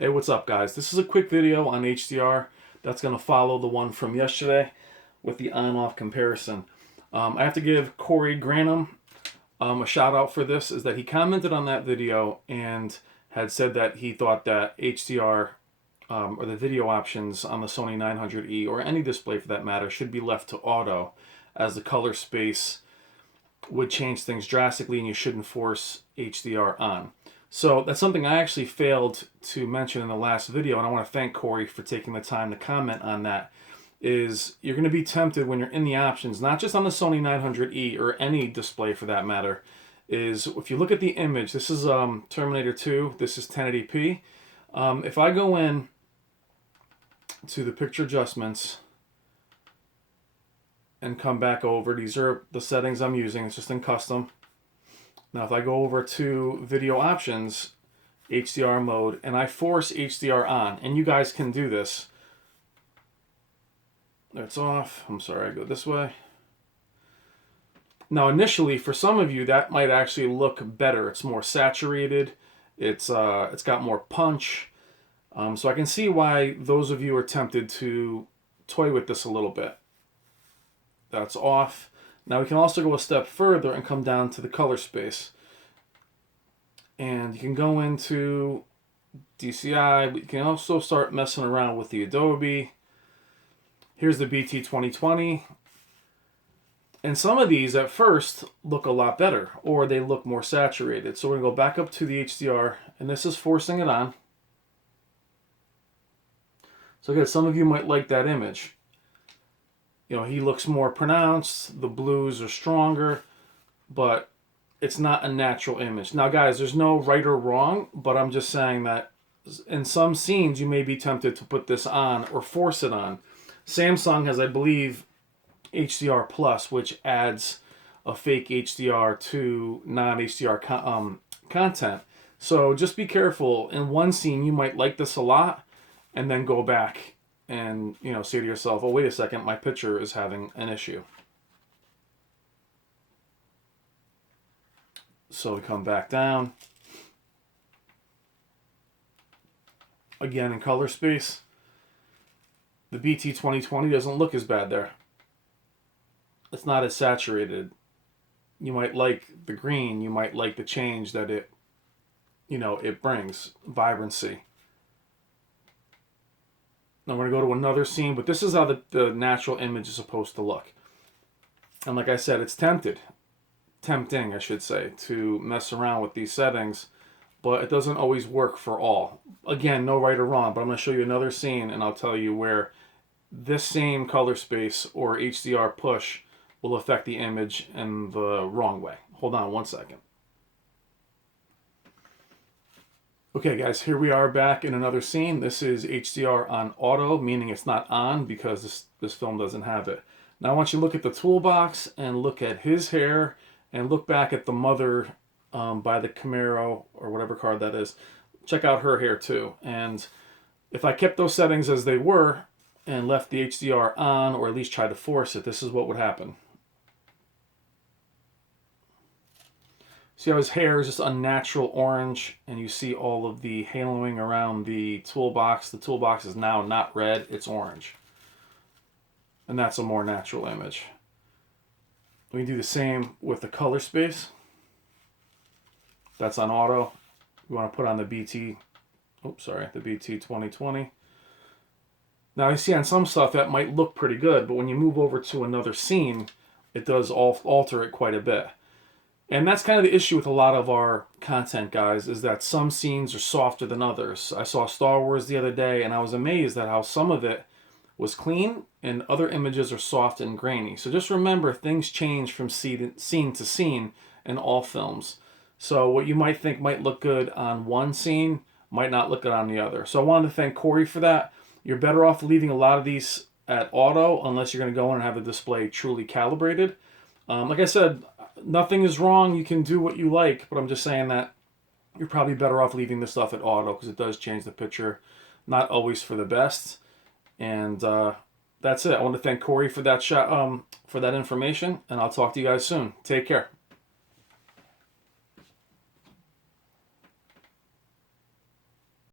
Hey, what's up, guys? This is a quick video on HDR that's going to follow the one from yesterday with the on-off comparison. I have to give Corey Granum a shout out for this, is that he commented on that video and had said that he thought that HDR or the video options on the Sony 900E or any display for that matter should be left to auto, as the color space would change things drastically and you shouldn't force HDR on. So that's something I actually failed to mention in the last video, and I want to thank Corey for taking the time to comment on that. Is you're going to be tempted when you're in the options, not just on the Sony 900E or any display for that matter, is if you look at the image, this is Terminator 2, this is 1080p. If I go in to the picture adjustments and come back over, these are the settings I'm using, it's just in custom. Now if I go over to video options, HDR mode, and I force HDR on, and you guys can do this. It's off. I'm sorry, I go this way. Now initially, for some of you, that might actually look better. It's more saturated. It's got more punch. So I can see why those of you are tempted to toy with this a little bit. That's off. Now we can also go a step further and come down to the color space. And you can go into DCI, but you can also start messing around with the Adobe. Here's the BT 2020. And some of these at first look a lot better, or they look more saturated. So we're going to go back up to the HDR, and this is forcing it on. So again, some of you might like that image. You know, he looks more pronounced, the blues are stronger, but it's not a natural image. Now guys, there's no right or wrong, but I'm just saying that in some scenes you may be tempted to put this on or force it on. Samsung has, I believe, HDR Plus, which adds a fake HDR to non-HDR content. So just be careful. In one scene you might like this a lot and then go back and, you know, say to yourself, oh, wait a second, my picture is having an issue. So we come back down. Again, in color space, the BT 2020 doesn't look as bad there. It's not as saturated. You might like the green, you might like the change that it, you know, it brings, vibrancy. Now we're going to go to another scene, but this is how the natural image is supposed to look. And like I said, it's tempting, I should say, to mess around with these settings, but it doesn't always work for all. Again, no right or wrong, but I'm going to show you another scene and I'll tell you where this same color space or HDR push will affect the image in the wrong way. Hold on one second. Okay guys, here we are back in another scene. This is HDR on auto, meaning it's not on because this film doesn't have it. Now I want you to look at the toolbox and look at his hair and look back at the mother by the Camaro or whatever car that is. Check out her hair too. And if I kept those settings as they were and left the HDR on, or at least try to force it, this is what would happen. See how his hair is just a natural orange, and you see all of the haloing around the toolbox. The toolbox is now not red, it's orange. And that's a more natural image. We do the same with the color space. That's on auto. We want to put on the BT, the BT 2020. Now you see on some stuff that might look pretty good, but when you move over to another scene, it does alter it quite a bit. And that's kind of the issue with a lot of our content, guys, is that some scenes are softer than others. I saw Star Wars the other day, and I was amazed at how some of it was clean, and other images are soft and grainy. So just remember, things change from scene to scene in all films. So what you might think might look good on one scene might not look good on the other. So I wanted to thank Corey for that. You're better off leaving a lot of these at auto unless you're going to go in and have the display truly calibrated. Like I said, nothing is wrong. You can do what you like, but I'm just saying that you're probably better off leaving this stuff at auto because it does change the picture, not always for the best. And that's it. I want to thank Corey for that for that information, and I'll talk to you guys soon. Take care.